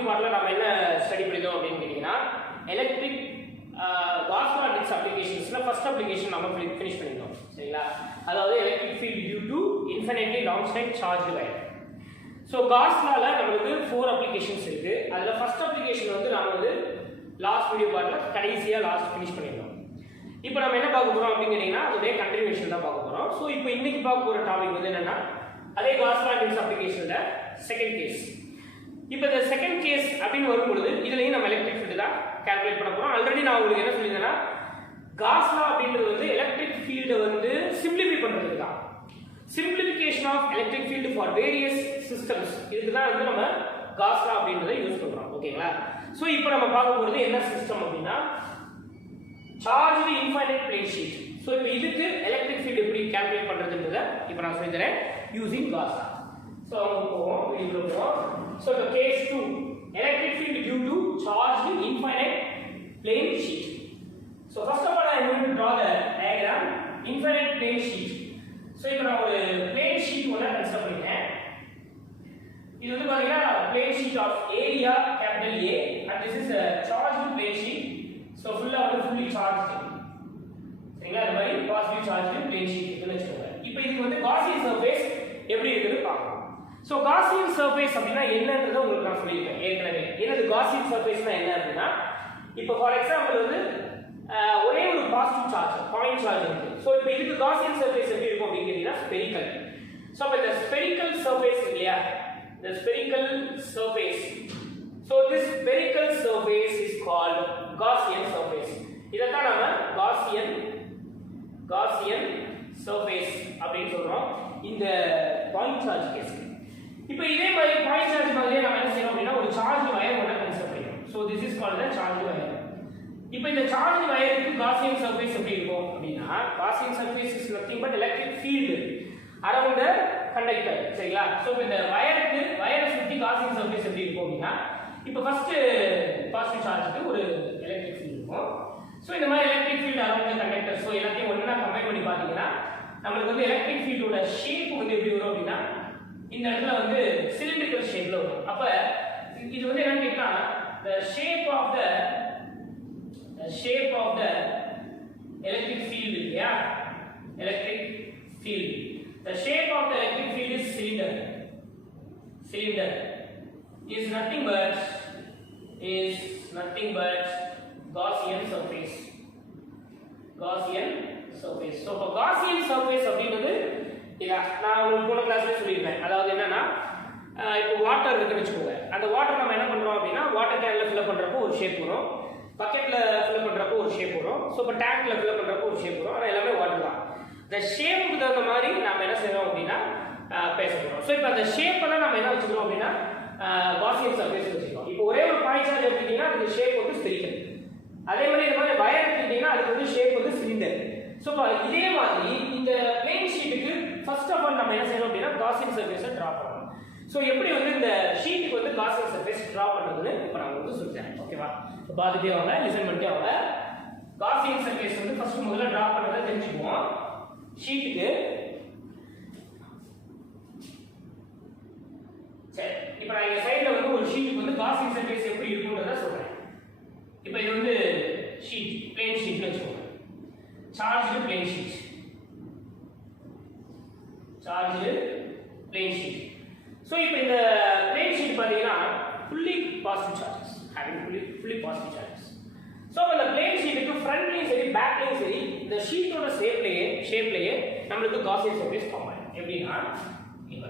Video பார்ட்ல நம்ம என்ன ஸ்டடி பண்ணிட்டோம் அப்படின்னு கேட்டீங்கன்னா எலக்ட்ரிக் காஸ் லா டிக்ஸ் அப்ளிகேஷன்ஸ்ல ஃபர்ஸ்ட் அப்ளிகேஷன் நம்ம ஃபினிஷ் பண்ணிட்டோம் சரிங்களா. அதாவது electric field due to infinitely long straight charge wire. So Gauss லால நம்மளுக்கு 4 அப்ளிகேஷன்ஸ் இருக்கு. அதில் ஃபர்ஸ்ட் அப்ளிகேஷன் வந்து நம்ம வந்து லாஸ்ட் வீடியோ பார்ட்ல கடைசியாக லாஸ்ட் ஃபினிஷ் பண்ணிட்டோம். இப்போ நம்ம என்ன பார்க்க போறோம் அப்படின்னு கேட்டீங்கன்னா அதோடைய கண்டினியூஷன் தான் பார்க்க போறோம். ஸோ இப்போ இன்னைக்கு பார்க்க போற டாபிக் வந்து என்னன்னா அதே காஸ் லா டிக்ஸ் அப்ளிகேஷன்ல செகண்ட் கேஸ். இப்போ இந்த செகண்ட் கேஸ் அப்படின்னு வரும்பொழுது இதுலயும் நம்ம எலக்ட்ரிக் ஃபீல்டு தான் கால்குலேட் பண்ண போறோம். ஆல்ரெடி நான் உங்களுக்கு என்ன சொல்லியிருந்தேன்னா காஸ் லா அப்படின்றது வந்து எலக்ட்ரிக் ஃபீல்டை வந்து சிம்பிளிஃபை பண்றதுக்கு தான். Simplification of electric field for various systems இதுக்கு தான் வந்து நம்ம காஸ் லா அப்படின்றத யூஸ் பண்றோம். ஓகேங்களா. ஸோ இப்போ நம்ம பார்க்க போறது என்ன சிஸ்டம் அப்படின்னா charge infinite plane sheet. So இப்போ இதுக்கு எலக்ட்ரிக் ஃபீல்டு எப்படி கால்குலேட் பண்றதுன்றத இப்போ நான் சொல்லி தரேன் யூசிங் காஸ் லா. ஸோ போவோம் வீடியோக்குள்ள போவோம். ஸோ இப்போ case 2 electric field due to charge infinite plane sheet. So first of all I am going to draw the diagram infinite plane sheet. So இப்போ நான் ஒரு பிளேன் ஷீட் ஒன்று கன்சிடர் பண்ணிக்கிறேன். இது வந்து பாத்தீங்கன்னா plane sheet of area capital A and this is a charged plane sheet. So ஃபுல்லா வந்து fully charged சரிங்களா. இந்த மாதிரி பாசிட்டிவ் சார்ஜ் பிளேன் ஷீட் இருக்குன்னு வச்சுக்கோங்க. இப்போ இதுக்கு வந்து காஸியன் சர்ஃபேஸ் எப்படி இருக்குன்னு பார்க்கலாம். ஸோ காஸியன் சர்ஃபேஸ் அப்படின்னா என்னன்றதை உங்களுக்கு நான் சொல்லியிருக்கேன் ஏற்கனவே. என்னது காஸியன் சர்ஃபேஸ்னா என்ன அப்படின்னா இப்போ ஃபார் எக்ஸாம்பிள் வந்து ஒரே ஒரு பாசிட்டிவ் சார்ஜ் பாயிண்ட் சார்ஜ் இருக்கு. ஸோ இப்போ இதுக்கு காஸியன் சர்ஃபேஸ் எப்படி இருக்கும் அப்படின்னு கேட்டீங்கன்னா ஸ்பெரிக்கல். ஸோ இப்போ இந்த ஸ்பெரிக்கல் சர்ஃபேஸ் இல்லையா the spherical surface. So this spherical surface is called Gaussian surface. இதத்தான் நாம Gaussian surface அப்படின்னு சொல்றோம் இந்த பாயிண்ட் சார்ஜ் கேஸ். இப்போ இதே மாதிரி பாயிண்ட் சார்ஜ் மாதிரியே நாம என்ன செய்யறோம் அப்படின்னா ஒரு சார்ஜ் வயர் ஒண்ணு கன்சிடர் பண்ணிக்கிறோம். So this is called the charge wire. இப்போ இந்த சார்ஜ் வயருக்கு Gaussian surface எப்படி இருக்கும் அப்படின்னா Gaussian surface is nothing but electric field around the conductor சரிங்களா. சோ இந்த வயரை சுத்தி காஸியன் சர்ஃபேஸ் எப்படி இருக்கும் அப்படின்னா இப்போ ஃபர்ஸ்ட் பாசிட்டிவ் சார்ஜ்க்கு ஒரு எலக்ட்ரிக் ஃபீல்ட் இருக்கும். சோ இந்த மாதிரி electric field around the conductor. So எல்லாத்தையும் ஒண்ணா கம்பைன் பண்ணி பாத்தீங்கன்னா நமக்கு வந்து எலக்ட்ரிக் ஃபீல்டோட ஷேப் வந்து எப்படி வரும் அப்படின்னா இந்த இடத்துல வந்து சிலிண்ட்ரிக்கல் ஷேப்ல வரும். அப்ப இது வந்து என்னன்னு கேட்டா the shape of the electric field இல்லையா electric field. The shape of the electric field is cylinder. Cylinder is nothing but Gaussian surface. Gaussian surface. So for Gaussian surface அப்படிங்கிறது இத நான் உங்களுக்கு போன கிளாஸ்ல சொல்லிருக்கேன். அதாவது என்னன்னா இப்போ வாட்டர் இருக்குன்னு வெச்சுக்கோங்க. அந்த வாட்டர் நம்ம என்ன பண்றோம் அப்படின்னா வாட்டர் கேன்ல ஃபில் பண்றப்போ ஒரு ஷேப் வரும். பக்கெட்ல ஃபில் பண்றப்போ ஒரு ஷேப் வரும். சோ இப்போ டேங்க்ல ஃபில் பண்றப்போ ஒரு ஷேப் வரும். ஆனா எல்லாமே வாட்டர் தான். The shape தகுந்த மாதிரி நாம என்ன செய்றோம் அப்படினா பேச போறோம். சோ இப்போ அந்த ஷேப் எல்லாம் நாம என்ன வச்சுக்கிறோம் அப்படினா Gaussian surface வச்சுக்கிறோம். இப்போ ஒரே ஒரு பாயிண்ட் சார்ஜ் எடுத்தீங்கன்னா அதுக்கு ஷேப் வந்து ஸ்பெரிக்கல். அதே மாதிரி இந்த மாதிரி வயர் எடுத்தீங்கன்னா அதுக்கு வந்து ஷேப் வந்து சிலிண்டர். சோ இதே மாதிரி இந்த பிளேன் ஷீட்டுக்கு ஃபர்ஸ்ட் ஆஃப் ஆல் நம்ம என்ன செய்றோம் அப்படினா Gaussian surface டிரா பண்ணணும். சோ எப்படி வந்து இந்த ஷீட்டுக்கு வந்து Gaussian surface டிரா பண்றதுன்னு இப்போ நான் உங்களுக்கு சொல்றேன். ஓகேவா. இப்போ பாத்துட்டே வாங்க, லிசன் பண்ணிட்டே வாங்க. Gaussian surface வந்து ஃபர்ஸ்ட் முதல்ல டிரா பண்றதை தெரிஞ்சுக்குவோம். ஷீட்டுக்கு சரி இப்போ நான் இந்த சைடுல வந்து ஒரு ஷீட்டுக்கு வந்து Gaussian surface எப்படி இருக்கும்ன்றத சொல்றேன். இப்போ இது வந்து ஷீட் பிளேன் ஷீட்னு வெச்சுக்கோங்க. Charged plane sheet. சோ இப்போ இந்த பிளேன் ஷீட் பாத்தீங்கன்னா fully positive charges having fully positive charges. So அந்த பிளேன் ஷீட்டுக்கு ஃப்ரண்ட்லயும் சரி பேக்லயும் சரி இந்த ஷீட்டோட ஷேப்லயே நமக்கு Gaussian surface ஃபார்ம் ஆகும். எப்படின்னா இங்க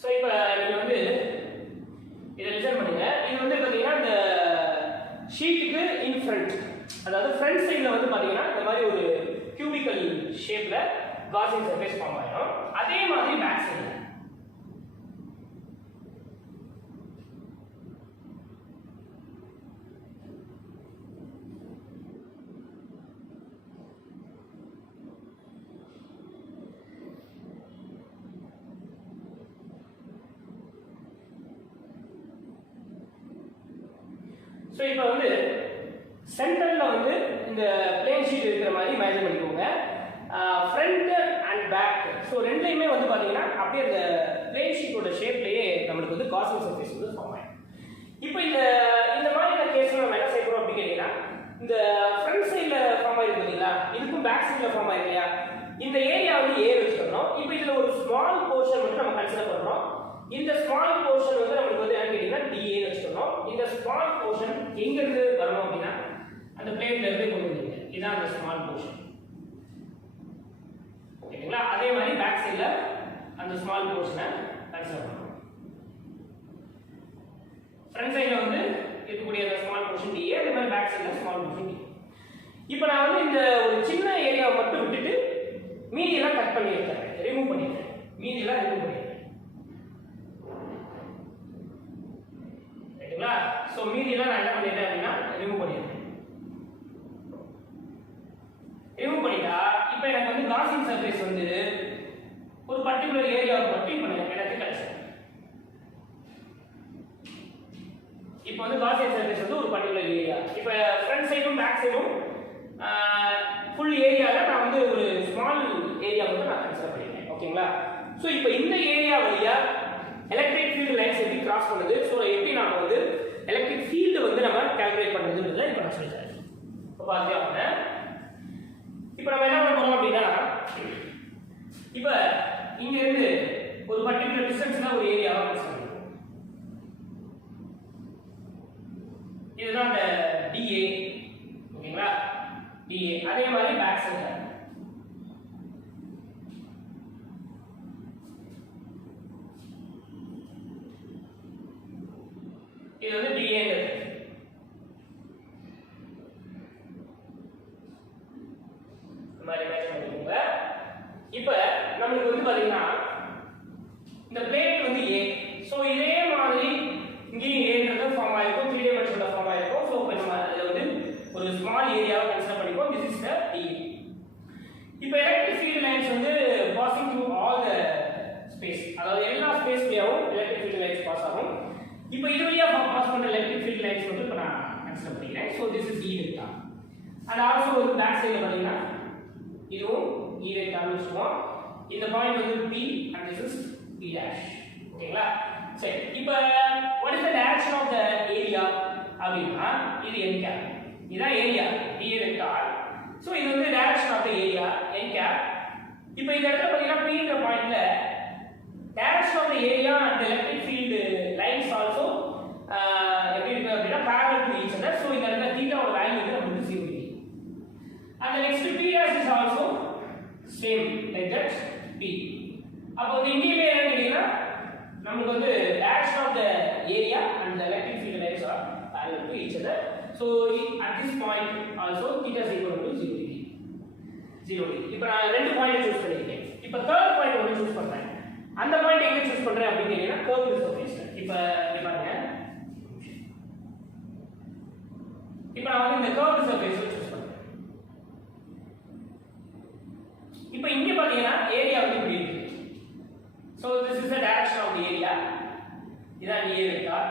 சோ இப்போ நீங்க வந்து இத லிசன் பண்ணுங்க. இது வந்து பாத்தீங்கன்னா இந்த ஷீட்டுக்கு இன் ஃப்ரண்ட் அதாவது ஃப்ரண்ட் சைடுல வந்து பாத்தீங்கன்னா இந்த மாதிரி ஒரு கியூபிக்கல் ஷேப்ல Gaussian surface ஃபார்ம் ஆயிடும். அதே மாதிரி பேக் சைடுல ஸோ இப்போ வந்து சென்டரில் வந்து இந்த பிளேன் ஷீட் இருக்கிற மாதிரி இமேஜின் பண்ணிக்கோங்க. ஃப்ரண்ட் அண்ட் பேக் ஸோ ரெண்டுலையுமே வந்து பார்த்தீங்கன்னா அப்படியே அந்த பிளேன் ஷீட்டோட ஷேப்லேயே நம்மளுக்கு வந்து காஸ்மிக் சர்ஃபேஸ் வந்து ஃபார்ம் ஆகிடும். இப்போ இந்த மாதிரியான கேஸில் நம்ம என்ன செய்ய போகிறோம் அப்படின்னு கேட்டிங்கன்னா, இந்த ஃப்ரண்ட் சைடில் ஃபார்ம் ஆகிருக்கு பார்த்தீங்களா, இதுக்கும் பேக் சைடில் ஃபார்ம் ஆகிருக்கு இல்லையா, இந்த ஏரியா வந்து ஏ வச்சுக்கணும். இப்போ இதில் ஒரு ஸ்மால் போர்ஷன் வந்து நம்ம கன்சிடர் பண்ணுறோம். இந்த ஸ்மால் போர்ஷன் வந்து நம்மளுக்கு வந்து என்ன கேட்டிங்கன்னா டிஏ வச்சுக்கணும். இந்த ஸ்மால் போர்ஷன் எங்கேருந்து வரணும் அப்படின்னா அந்த பிளேட்ல இருந்து கொண்டு வந்தீங்க, இதுதான் அந்த ஸ்மால் போர்ஷன். ஓகேங்களா? அதே மாதிரி பேக் சைடில் அந்த ஸ்மால் போர்ஷனை கன்சிடர் பண்ணணும். ஃப்ரண்ட் சைடில் வந்து இருக்கக்கூடிய அந்த ஸ்மால் போர்ஷன் டிஏ, அதே மாதிரி பேக் சைடில் ஸ்மால் போர்ஷன் டி. இப்போ நான் வந்து இந்த ஒரு சின்ன ஏரியாவை மட்டும் விட்டுட்டு மீதியெல்லாம் கட் பண்ணி எடுத்தேன், ரிமூவ் பண்ணிட்டேன். மீதியெல்லாம் ரிமூவ் பண்ணிட்டேன். ரைட்டுங்களா? ஸோ மீதியெல்லாம் நான் என்ன பண்ணிட்டேன் அப்படின்னா ரிமூவ் பண்ணிட்டேன். ரிமூவ் பண்ணிட்டா இப்போ எனக்கு வந்து காசிங் சர்ஃபேஸ் வந்து ஒரு பர்டிகுலர் ஏரியாவுக்கு மட்டும் இப்போ எனக்கு கிடைச்சது. இப்போ வந்து காசிங் சர்ஃபேஸ் வந்து ஒரு பர்டிகுலர் ஏரியா. இப்போ ஃப்ரண்ட் சைடும் பேக் சைடும் ஃபுல் ஏரியாவில் நான் வந்து ஒரு ஸ்மால் ஏரியா வந்து நான் கன்சிடர் பண்ணிட்டேன். ஓகேங்களா? ஸோ இப்போ இந்த ஏரியா வழியா எலக்ட்ரிக் ஃபீல்டு லைன்ஸ் எப்படி கிராஸ் பண்ணுது, ஸோ எப்படி நாம வந்து எலக்ட்ரிக் ஃபீல்டு வந்து நம்ம கால்குலேட் பண்ணுறதுன்றதை இப்போ நான் சொல்லித்தரேன். இப்போ பார்த்துக்கோங்க. இப்போ நம்ம என்ன பண்ண போறோம் அப்படின்னா, இப்போ இங்க இருந்து ஒரு பர்டிகுலர் டிஸ்டன்ஸ்ல ஒரு ஏரியாவை கன்சிடர் பண்ணுவோம். இதுதான் அந்த டிஏ. ஓகேங்களா? டிஏ. அதே மாதிரி பேக் சைடு இது வந்து டிஏ. இப்ப நமக்கு வந்து பாத்தீங்கன்னா இந்த பிளேட் வந்து A. சோ இதே மாதிரி இங்கேயும் ஏன்றது ஃபார்ம் ஆயிருக்கும், 3 டைமென்ஷன்ல ஃபார்ம் ஆயிருக்கும். சோ இப்போ நம்ம அதுல வந்து ஒரு ஸ்மால் ஏரியாவை கன்சிடர் பண்ணிப்போம். This is the D. இப்போ எலக்ட்ரிக் ஃபீல்ட் லைன்ஸ் வந்து passing through all the space, அதாவது எல்லா ஸ்பேஸ்லயும் எலக்ட்ரிக் ஃபீல்ட் லைன்ஸ் பாஸ் ஆகும். இப்போ இது வழியா பாஸ் பண்ற எலக்ட்ரிக் ஃபீல்ட் லைன்ஸ் வந்து இப்போ நான் கன்சிடர் பண்ணிக்கிறேன். So this is E vector. And also ஒரு பேக் சைடுல பாத்தீங்கன்னா இதுவும் E வெக்டார் வச்சுக்குவோம். இந்த பாயிண்ட் வந்து P and this is P dash. ஓகேங்களா? சரி, இப்போ what is the direction of the area அப்படினா இது n cap. இதுதான் ஏரியா dA வெக்டார். சோ இது வந்து direction of the area n cap. இப்போ இந்த இடத்துல பாத்தீங்கன்னா P என்ற பாயிண்ட்ல direction of the area and the electric field lines also எப்படி இருக்கு அப்படினா parallel to each other. So இந்த இடத்துல θ ஓட வேல்யூ வந்து நமக்கு 0 இருக்கு. And the next P dash is also same like that P. அப்போ இங்கேயுமே என்ன கேட்டீங்கன்னா நமக்கு வந்து direction of the area and the electric field lines are parallel to each other. So at this point also theta is equal to 0 degree. 0 degree. இப்போ நான் ரெண்டு point choose பண்ணிருக்கேன். இப்போ third பாயிண்ட் ஒன்னு சூஸ் பண்றேன். அந்த பாயிண்ட் எங்க choose பண்றேன் அப்படி கேட்டீங்கன்னா curved surface. இப்போ இங்க பாருங்க. இப்போ நான் வந்து இந்த curved surface சூஸ் பண்றேன். இப்போ இங்க பாத்தீங்கன்னா ஏரியா வந்து இப்படி இருக்கு. So this is the direction of the area. இதான் dA வெக்டார்.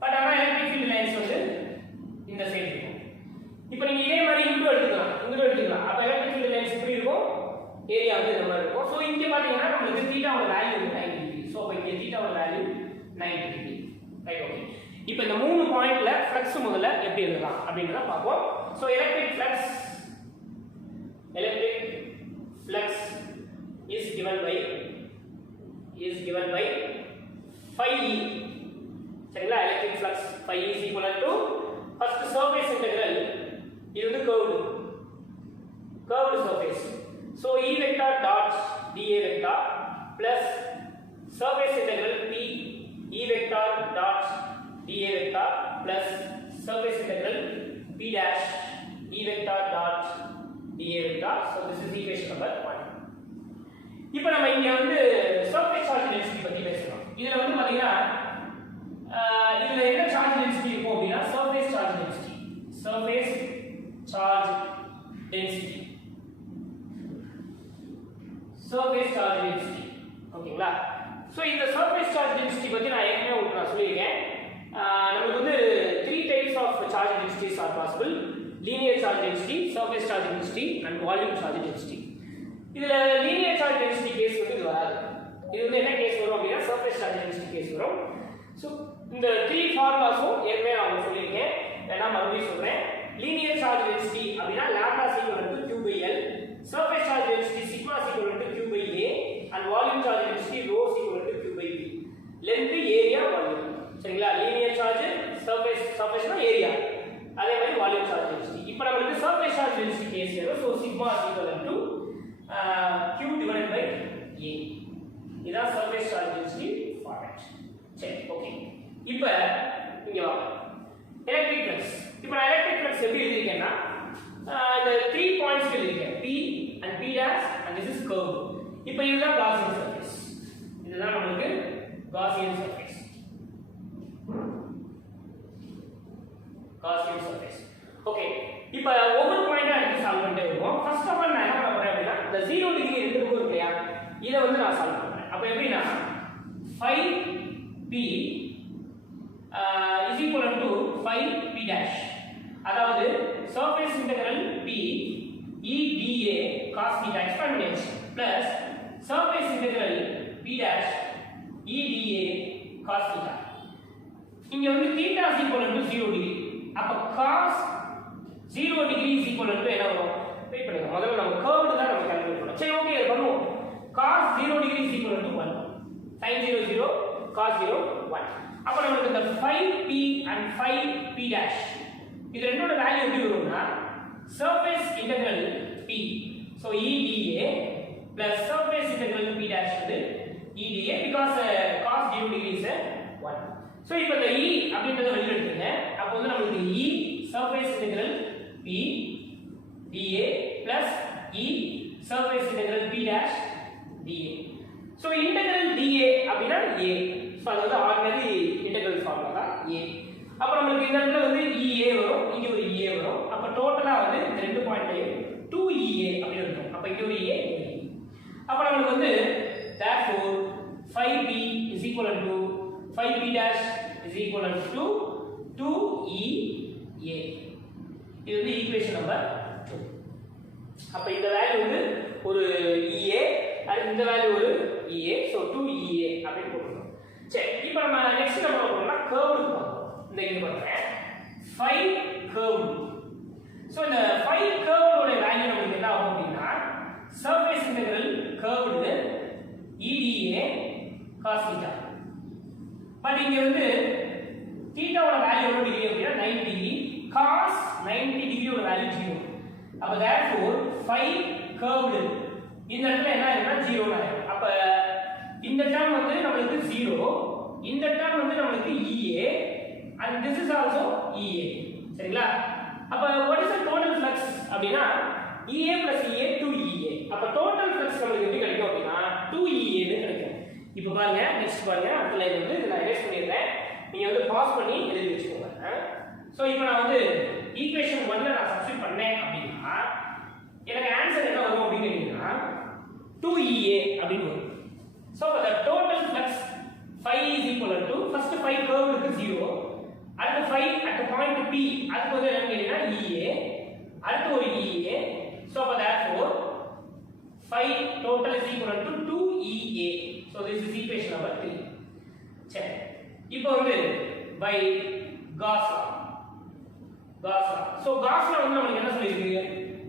பட் ஆனா எலக்ட்ரிக் ஃபீல்ட் லைன்ஸ் வந்து இந்த சைடு இருக்கும். இப்போ நீங்க இதே மாதிரி இங்க எடுத்துக்கலாம். அப்ப எலக்ட்ரிக் ஃபீல்ட் லைன்ஸ் எப்படி இருக்கும்? ஏரியா வந்து இந்த மாதிரி இருக்கும். சோ இங்க பாத்தீங்கன்னா நமக்கு θ ஓட வேல்யூ வந்து 90 டிகிரி. சோ அப்ப இங்க θ ஓட வேல்யூ 90 டிகிரி. Right, okay. இப்போ இந்த மூணு பாயிண்ட்ல ஃப்ளக்ஸ் முதல்ல எப்படி எழுதலாம் அப்படின்றத பார்ப்போம். So electric flux is given by phi E. சரிங்களா? Electric flux phi E is equal to first surface integral. இது வந்து curved surface. So E vector dot dA vector plus surface integral P E vector dot dA vector plus surface integral P dash E vector dot dA vector. So this is equation number 1. இப்போ நம்ம இங்க வந்து surface charge density பத்தி பேசலாம். இதுல வந்து பாத்தீங்கன்னா இதுல என்ன சார்ஜ் டென்சிட்டி இருக்கும் அப்படினா சர்ஃபேஸ் சார்ஜ் டென்சிட்டி. ஓகேங்களா? சோ இந்த சர்ஃபேஸ் சார்ஜ் டென்சிட்டி பத்தி நான் ஏற்கனவே உங்களுக்கு சொல்லியிருக்கேன். நமக்கு வந்து 3 types are possible. Linear charge density, surface charge density and volume charge density. இதுல linear charge density கேஸ் வந்து இது வராது. இது வந்து என்ன கேஸ் வரும் அப்படினா surface charge density கேஸ் வரும். சோ இந்த 3 ஃபார்முலாஸும் ஏற்கனவே நான் சொல்லிருக்கேன். வேணா மறுபடியும் சொல்றேன். linear charge density அப்படினா lambda is equal to q by l, surface charge density sigma is equal to q by a and volume charge density rho is equal to q by v. length, area, volume. சரிங்களா? linear charge surface னா area. அதே மாதிரி volume charge density. இப்போ நமக்கு surface charge density case வரும். so sigma is equal to q divided by a. இதான் surface charge density format. சரி, okay. இப்போ இங்க வா. Electric flux. இப்போ நான் எலக்ட்ரிக் ஃப்ளக்ஸ் எப்படி எழுதிருக்கேன்னா இந்த 3 points எழுதிருக்கேன். p and p dash and this is curve. இப்போ இதுதான் Gaussian surface. இதுதான் நமக்கு Gaussian surface. Gaussian surface. Okay. இப்போ ஒவ்வொரு பாயிண்டா எடுத்து சால்வ் பண்ணிட்டே வருவோம். ஃபர்ஸ்ட் ஆஃப் ஆல் நான் என்ன பண்ண போறேன் அப்படினா இந்த 0 டிகிரி ரெண்டு பக்கம் இருக்கு இல்லையா? இத வந்து நான் சால்வ் பண்றேன். அப்ப எப்படினா 5p is equal to 5p dash. அதாவது surface integral p e dA cos theta expand பண்ணியாச்சு plus surface integral p dash e dA cos theta. இங்க வந்து theta is equal to 0 degree. அப்ப cos 0 degree is equal to என்ன வரும்? Wait பண்ணுங்க. முதல்ல நம்ம கர்வ் தான் நம்ம கால்குலேட் பண்ணோம். சரி, ஓகே, இது பண்ணுவோம். cos 0 degree is equal to 1. sin 0 0 cos 0 1. அப்ப நமக்கு இந்த 5p and 5p dash இது ரெண்டோட வேல்யூ எப்படி வரும்னா surface integral p so EDA plus surface integral p dash வந்து EDA because cos 0 degree is 1. so இப்போ இந்த E அப்படிங்கறத வெளிய எடுத்துங்க. அப்ப வந்து நமக்கு E surface integral p dA plus E surface integral p dash dA. so integral dA அப்படினா a. so அது வந்து ஆர்டினரி இன்டெகிரல் ஃபார்முலா தான் a. அப்ப நமக்கு இந்த இடத்துல வந்து EA வரும், இங்க ஒரு EA வரும். அப்ப டோட்டலா வந்து இந்த ரெண்டு பாயிண்ட்லயும் 2EA அப்படி இருக்கும். அப்ப இங்க ஒரு EA. அப்ப நமக்கு வந்து therefore 5p is equal to 5p dash is equal to 2EA. இது வந்து ஈக்குவேஷன் நம்பர் 2. அப்ப இந்த வேல்யூ வந்து ஒரு EA and இந்த வேல்யூ ஒரு EA. so 2EA அப்படி போடுறோம். சரி, இப்போ நம்ம நெக்ஸ்ட் நம்ம பண்ணோம்னா கர்வ் பார்ப்போம். இந்த இங்க பாருங்க 5 கர்வ். சோ இந்த 5 கர்வோட வேல்யூ நமக்கு என்ன ஆகும் அப்படினா surface integral curved EDA cos theta. But இங்க வந்து தீட்டாவோட வேல்யூ எவ்வளவு டிகிரி அப்படினா 90 டிகிரி. cos 90 டிகிரியோட value 0. அப்ப therefore 5 கர்வ்டு இந்த இடத்துல என்ன ஆகும்னா 0 ஆகும். அப்ப இந்த டேர்ம் வந்து நமக்கு 0, இந்த டேர்ம் வந்து நமக்கு EA and this is also EA. சரிங்களா? அப்ப what is the total flux அப்படினா EA plus EA 2EA. அப்ப total flux நமக்கு எப்படி கிடைக்கும் அப்படினா 2EA ன்னு கிடைக்கும். இப்போ பாருங்க, நெக்ஸ்ட் பாருங்க, அடுத்த லைன் வந்து நான் எரேஸ் பண்ணிடுறேன். நீங்க வந்து பாஸ் பண்ணி எழுதி வச்சுக்கோங்க. சோ இப்போ நான் வந்து ஈக்குவேஷன் 1ல நான் சப்ஸ்டிட்யூட் பண்ணேன் அப்படினா எனக்கு ஆன்சர் என்ன வரும் அப்படினு கேட்டீங்கன்னா 2EA அப்படினு வரும். so the total flux phi is equal to first phi curve க்கு 0, அடுத்து phi at the point P அதுக்கு வந்து என்ன கேட்டீங்கன்னா EA, அடுத்து ஒரு EA. so therefore phi total is equal to 2EA. so this is equation number 3. சரி, இப்போ வந்து by Gauss law. so Gauss law வந்து நமக்கு என்ன சொல்லிருக்கு?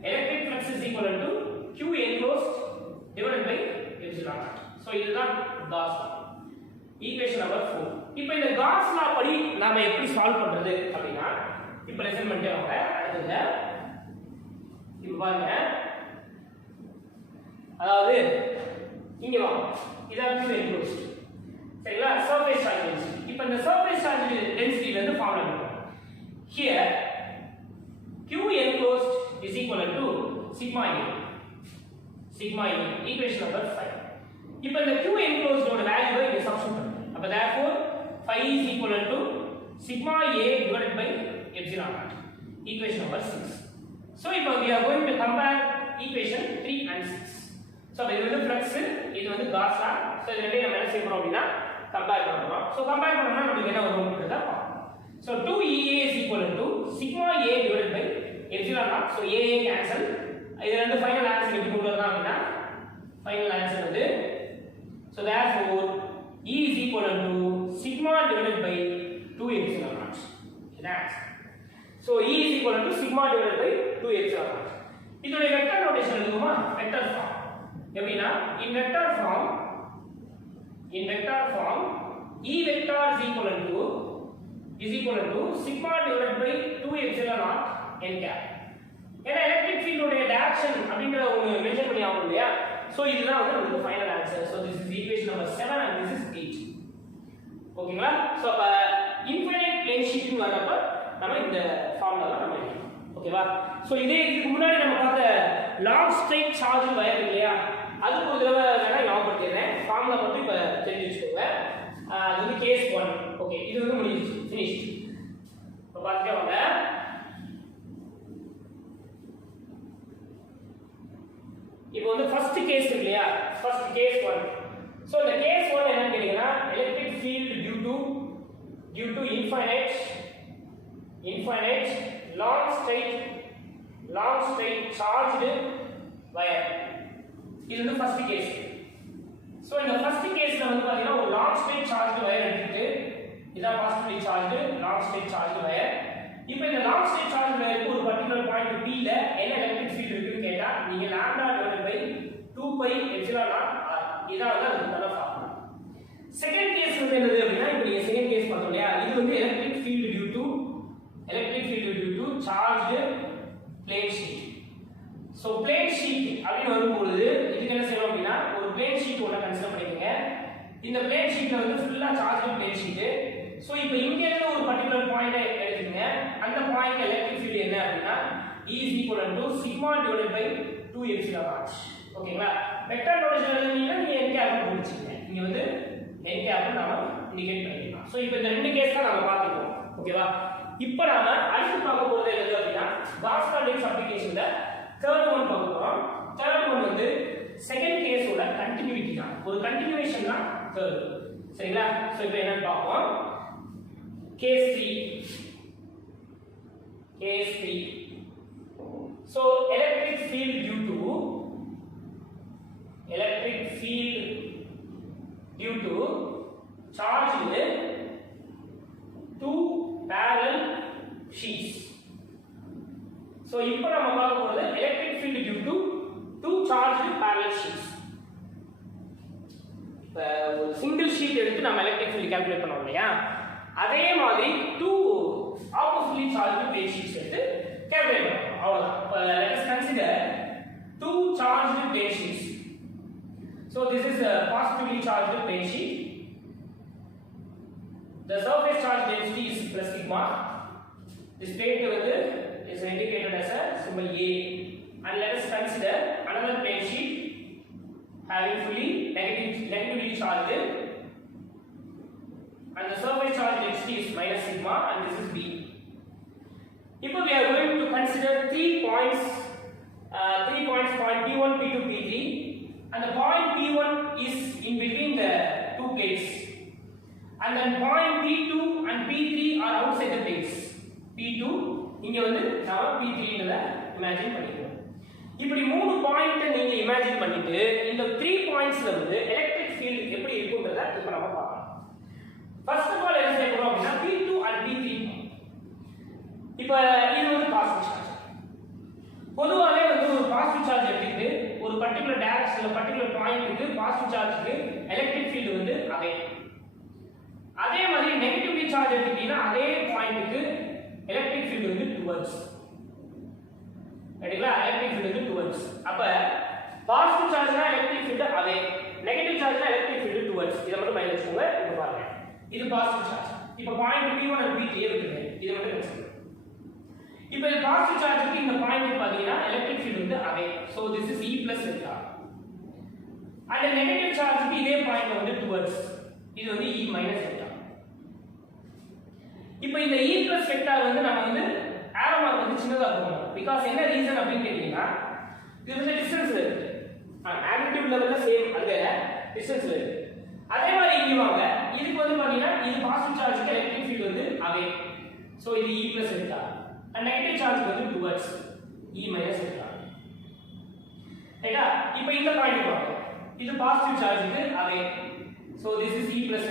electric flux is equal to Q enclosed divided by epsilon naught. so இதுதான் Gauss law. Equation number 4. இப்போ இந்த Gauss law படி நாம எப்படி சால்வ் பண்றது அப்படினா இப்போ லெசன் பண்ணிட்டே வாங்க. அடுத்து இப்போ பாருங்க, அதாவது இங்க வாங்க, இதான் Q enclosed. சரிங்களா? surface charge density. இப்போ இந்த surface charge density ல இருந்து ஃபார்முலா எடுப்போம். here Q enclosed is equal to sigma A. equation number 5. இப்போ இந்த Q enclosed ஓட வேல்யூவை இங்க சப்ஸ்டிட்யூட் பண்ணுங்க. அப்ப therefore phi is equal to sigma A divided by epsilon naught. equation number 6. so இப்போ we are going to compare equation 3 and 6. so இது வந்து flux, இது வந்து Gauss law. so இது ரெண்டையும் நம்ம என்ன செய்ய போறோம் அப்படினா கம்பேர் பண்ண போறோம். so கம்பேர் பண்ணோம்னா நமக்கு என்ன வரும் அப்படிங்கறத பார்ப்போம். So 2EA is equal to sigma A divided by epsilon naught. So AA cancel. இது ரெண்டு ஃபைனல் ஆன்சர் எப்படி கொண்டு வரலாம் அப்படின்னா ஃபைனல் ஆன்சர் வந்து so therefore E is equal to sigma divided by 2 epsilon naught. That's so E is equal to sigma divided by 2 epsilon naught. இதோட vector notation எழுதுமா vector form எப்படின்னா in vector form E vector is equal to sigma divided by 2 epsilon naught n cap. ஏன்னா electric field உடைய direction அப்படிங்கற ஒரு mention பண்ணி ஆகும் இல்லையா so இதுதான் வந்து நமக்கு final answer so this is equation number 7 and this is 8 ஓகேங்களா சோ அப்ப இன்ஃபைனைட் பிளேன் ஷீட் வரப்ப நம்ம இந்த ஃபார்முலா தான் நம்ம எழுதணும் ஓகேவா சோ இதுக்கு முன்னாடி நம்ம பார்த்த லாங் ஸ்ட்ரைட் சார்ஜ் வயர் இல்லையா அதுக்கு ஒரு தடவை வேணா ஞாபகப்படுத்திடுறேன் ஃபார்முலா மட்டும் இப்ப தெரிஞ்சு வச்சுக்கோங்க அது வந்து கேஸ் 1 ஓகே இது வந்து முடிஞ்சிச்சு ஃபினிஷ் இப்ப பாத்துட்டே வாங்க இப்போ வந்து ஃபர்ஸ்ட் கேஸ் இல்லையா ஃபர்ஸ்ட் கேஸ் 1 சோ இந்த கேஸ் 1 என்னன்னு கேட்டிங்கனா electric field due to infinite long straight charged wire இது வந்து ஃபர்ஸ்ட் கேஸ் சோ இந்த ஃபர்ஸ்ட் கேஸ்ல வந்து பாத்தீங்கன்னா ஒரு long straight charged wire எடுத்துட்டு இதான் positively charged long straight charged wire இப்போ இந்த long straight charged wire ஒரு பர்టిక్యులர் பாயிண்ட் P ல என்ன எலக்ட்ரிக் ஃபீல்ட் இருக்குன்னு கேட்டா நீங்க lambda divided by 2 pi epsilon naught r இதான் வந்து அதுக்கான ஃபார்முலா செகண்ட் கேஸ் வந்து என்னது அப்படினா இப்போ நீங்க செகண்ட் கேஸ் பார்த்தோம் இல்லையா இது வந்து electric field due to charged plane sheet so plane sheet அப்படி வரும்போது இதுக்கு என்ன செய்யணும் அப்படினா ஒரு plane sheet ஒண்ண கன்சிடர் பண்ணிக்கங்க இந்த plane sheetல வந்து ஃபுல்லா charged plane sheet சோ இப்போ இங்க இருந்து ஒரு பர்టిక్యులர் பாயிண்ட் எடுத்துக்கங்க அந்த பாயிண்ட் எலக்ட்ரிக் ஃபீல்ட் என்ன அப்படினா E is equal to sigma divided by 2 epsilon naught ஓகேங்களா வெக்டர் நோட்டேஷன் எழுதுனீங்கன்னா நீங்க n கேப் போடுவீங்க இங்க வந்து n கேப் நாம இன்டிகேட் பண்ணிக்கலாம் சோ இப்போ இந்த ரெண்டு கேஸ் தான் நாம பாத்துறோம் ஓகேவா இப்போ நாம அடுத்து பார்க்க போறது என்னது அப்படினா காஸ்-கார்டிக்ஸ் அப்ளிகேஷன்ல தேர்ட் ஒன் பார்க்க போறோம் தேர்ட் ஒன் வந்து செகண்ட் கேஸோட கண்டினியூட்டி தான் ஒரு கண்டினியூவேஷன் தான் தேர்ட் சரிங்களா சோ இப்போ என்னன்னு பார்ப்போம் case 3 so electric field due to charged two parallel sheets so இப்போ நம்ம பார்க்க போறது electric field due to two charged parallel sheets ஒரு சிங்கிள் ஷீட் எடுத்து நம்ம எலக்ட்ரிக் ஃபீல்ட் கால்குலேட் பண்ணோம் இல்லையா அதே மாதிரி two oppositely charged plane sheets எடுத்து calculate பண்ணோம் அவ்வளவுதான் let us consider two charged plane sheets so this is a positively charged plane sheet the surface charge density is plus sigma this plate is indicated as a symbol A and let us consider another plane sheet having fully negatively charged and the surface charge density is minus sigma and this is B. Now we are going to consider 3 points point P1, P2, P3 and the point P1 is in between the two plates and then point P2 and P3 are outside the plates. P2 இங்க வந்து நாம P3 ன்றத imagine பண்ணிக்கிறோம் இப்படி மூணு point நீங்க imagine பண்ணிட்டு இந்த 3 பாயிண்ட்ஸ்ல வந்து எலக்ட்ரிக் ஃபீல்ட் எப்படி இருக்கும்ன்றத இப்ப நாம பார்க்கலாம் ஃபர்ஸ்ட் ஆஃப் ஆல் என்ன செய்ய போறோம் அப்படினா P2 and P3 இப்போ இது வந்து பாசிட்டிவ் சார்ஜ் பொதுவாவே வந்து ஒரு பாசிட்டிவ் சார்ஜ் எடுத்துக்கிட்டு ஒரு பர்టిక్యులர் டைரக்ஷன்ல பர்టిక్యులர் பாயிண்ட்க்கு பாசிட்டிவ் சார்ஜ்க்கு எலக்ட்ரிக் ஃபீல்ட் வந்து அதே மாதிரி நெகட்டிவ்லி சார்ஜ் எடுத்துக்கிட்டீங்கன்னா அதே பாயிண்ட்க்கு எலக்ட்ரிக் ஃபீல்ட் வந்து டுவர்ட்ஸ் ரைட்டுங்களா எலக்ட்ரிக் ஃபீல்ட் வந்து டுவர்ட்ஸ் அப்ப பாசிட்டிவ் சார்ஜ்னா எலக்ட்ரிக் ஃபீல்ட் அதே நெகட்டிவ் சார்ஜ்னா எலக்ட்ரிக் ஃபீல்ட் டுவர்ட்ஸ் இத மட்டும் மைண்ட் வச்சுக்கோங்க இங்க பாருங்க இது பாசிட்டிவ் சார்ஜ் இப்போ பாயிண்ட் P1 and P3 இருக்குது இத மட்டும் கன்சிடர் இப்போ இந்த பாசிட்டிவ் சார்ஜ்க்கு இந்த பாயிண்ட் பாத்தீங்கன்னா எலக்ட்ரிக் ஃபீல்ட் வந்து அதே so this is E plus vector and negative சார்ஜ்க்கு இதே பாயிண்ட் வந்து டுவர்ட்ஸ் இது வந்து E minus வெக்டார் இப்போ இந்த E plus வெக்டார் வந்து நம்ம வந்து ஆரோ மார்க் வந்து சின்னதா போடணும் because என்ன ரீசன் அப்படினு கேட்டிங்கனா இது வந்து டிஸ்டன்ஸ்ல இருக்கு மேக்னிட்யூட் லெவல்ல சேம் அதே டிஸ்டன்ஸ்ல இருக்கு அதே மாதிரி இங்க வாங்க இதுக்கு வந்து பாத்தீங்கன்னா இது பாசிட்டிவ் சார்ஜ்க்கு எலக்ட்ரிக் ஃபீல்ட் வந்து அதே ஸோ இது E plus vector and negative charge வந்து டுவர்ட்ஸ் E minus வெக்டார் ரைட்டா. இப்போ இந்த பாயிண்ட் பாருங்க, இது பாசிட்டிவ் சார்ஜுக்கு அதே. So this is E plus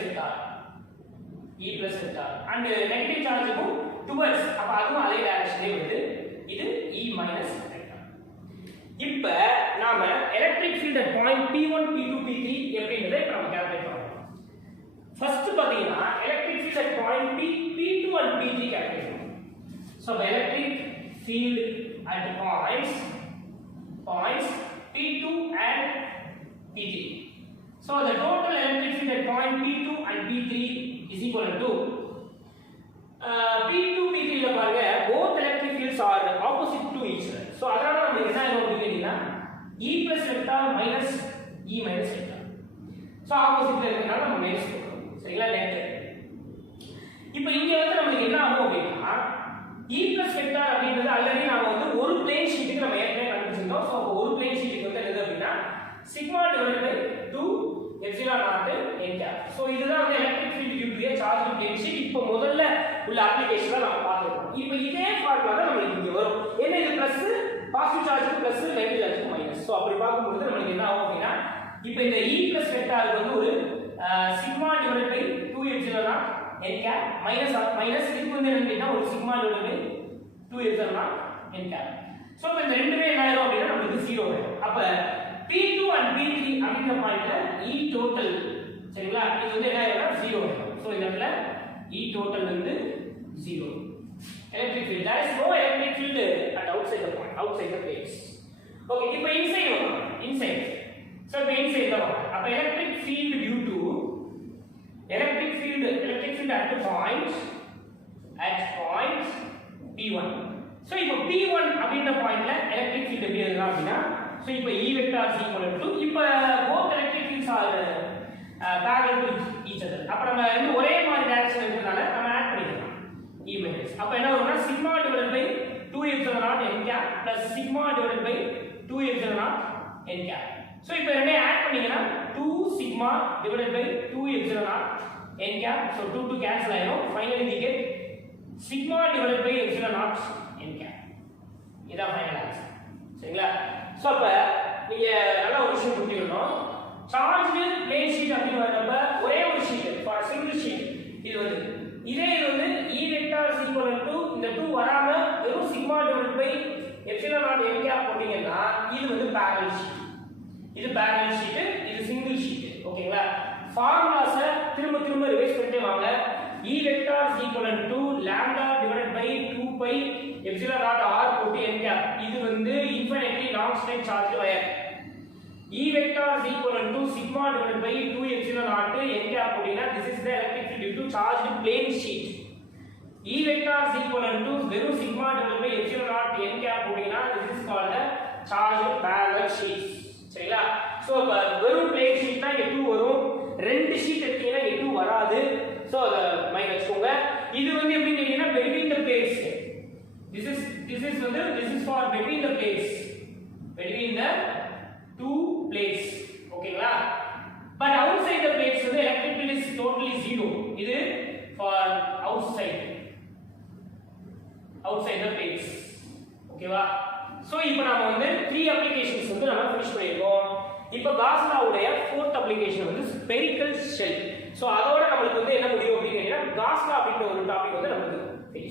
vector and negative சார்ஜுக்கும் டுவர்ட்ஸ், அப்போ அதுவும் அதே டைரக்ஷனே வருது. இது E minus வெக்டார். இப்போ நாம electric field at point P1 P2 P3 எப்படின்றதை இப்போ நம்ம கால்குலேட் பண்ணலாம். ஃபர்ஸ்ட் பாத்தீங்கன்னா electric field at point P2 and P3 calculate பண்ணலாம். So electric field at points P2 and P3. So the total electric field at point P2 and P3 is equal to P2 P3 ல பாருங்க both electric fields are opposite to each other. So அதனால நம்ம என்ன ஆகும் கேட்டீங்கன்னா E plus vector minus E minus vector. So opposite இருக்கனால நம்ம minus போடுறோம். சரிங்களா? நெகட்டிவ். இப்போ இங்க வந்து நமக்கு என்ன ஆகும் அப்படினா E plus vector அப்படின்றது ஆல்ரெடி நாம வந்து ஒரு பிளேன் ஷீட்டுக்கு நம்ம ஏற்கனவே கண்டுபிடிச்சிருந்தோம். சோ அப்ப ஒரு பிளேன் ஷீட்டுக்கு வந்து என்னது அப்படினா sigma divided by 2 epsilon naught n cap. So இதுதான் வந்து electric field due to a charge plane sheet. இப்போ முதல்ல உள்ள அப்ளிகேஷன்ல நாம பார்த்திருக்கோம். இப்போ இதே ஃபார்முலா தான் நமக்கு இங்க வரும். என்ன இது பிளஸ் பாசிட்டிவ் சார்ஜ்க்கு பிளஸ் நெகட்டிவ் சார்ஜ்க்கு மைனஸ். சோ அப்படி பார்க்கும்போது நமக்கு என்ன ஆகும் அப்படினா இப்போ இந்த E plus vector வந்து ஒரு sigma divided by 2 epsilon naught n cap minus இதுக்கு வந்து என்னன்னா ஒரு sigma divided by 2 epsilon naught n cap. So இப்போ இந்த ரெண்டுமே என்ன ஆயிடும் அப்படினா நமக்கு 0 ஆயிடும். அப்ப P2 and P3 அப்படிங்கற பாயிண்ட்ல E total சரிங்களா இது வந்து என்ன ஆயிடும்னா 0 ஆயிடும். சோ இந்த இடத்துல E total வந்து 0. Electric field, there is no electric field at outside the point, outside the place. Okay, இப்போ inside so இப்போ inside தான். அப்ப electric field due to electric field at the point P1. So இப்போ P1 அப்படிங்கற பாயிண்ட்ல electric field எப்படி எழுதலாம் அப்படினா so இப்போ E vector is equal to இப்போ both electric fields are parallel to each other. அப்ப நம்ம வந்து ஒரே மாதிரி டைரக்ஷன் இருக்கறதால நம்ம ஆட் பண்ணிக்கலாம் E minus. அப்ப என்ன வரும்னா sigma divided by 2 epsilon naught n cap plus sigma divided by 2 epsilon naught n cap. So இப்போ ரெண்டே ஆட் பண்ணீங்கனா 2 sigma divided by 2 epsilon naught n cap. So 2 to cancel ஆயிடும். Finally we get sigma divided by epsilon naught n cap. இதான் final answer. சரிங்களா? So அப்ப நீங்க நல்ல ஒரு விஷயம் புரிஞ்சுக்கணும். சார்ஜ் பிளேன் ஷீட் அப்படி வரப்ப ஒரே ஒரு ஷீட் ஃபார் சிங்கிள் ஷீட் இது வந்து இது வந்து E vector is equal to இந்த 2 வராம வெறும் sigma divided by epsilon naught n cap போட்டீங்கன்னா இது வந்து parallel ஷீட். இது parallel ஷீட், இது சிங்கிள் ஷீட். ஓகேங்களா? ஃபார்முலாஸ திரும்ப ரிவைஸ் பண்ணிட்டே வாங்க. E vector is equal to lambda divided by 2 pi epsilon naught r போட்டு n cap. இது வந்து infinitely long straight charge wire. E vector is equal to sigma divided by 2 epsilon naught n cap போட்டீங்கன்னா this is the electric field due to charged plane sheet. E vector is equal to வெறும் sigma divided by epsilon naught n cap போட்டீங்கன்னா this is called the charged parallel sheet. சரிங்களா? So வெறும் plane sheet னா இங்க 2 வரும். ரெண்டு sheet எடுத்தீங்கன்னா இங்க 2 வராது. சோ அத மைனஸ் வச்சுக்கோங்க. இது வந்து எப்படி கேட்டீங்கன்னா between the plates. This is for between the plates. Between the two plates. ஓகேங்களா? But outside the plates வந்து electric field is totally zero. இது for outside the plates. ஓகேவா? சோ இப்போ நாம வந்து 3 அப்ளிகேஷன்ஸ் வந்து நாம finish பண்ணிருக்கோம். இப்போ காஸ் லாவுடைய 4th அப்ளிகேஷன் வந்து ஸ்பெரிக்கல் ஷெல். சோ அதோட நமக்கு வந்து என்ன முடியும் அப்படினா காஸ் லா அப்படிங்கற ஒரு டாபிக் வந்து நமக்கு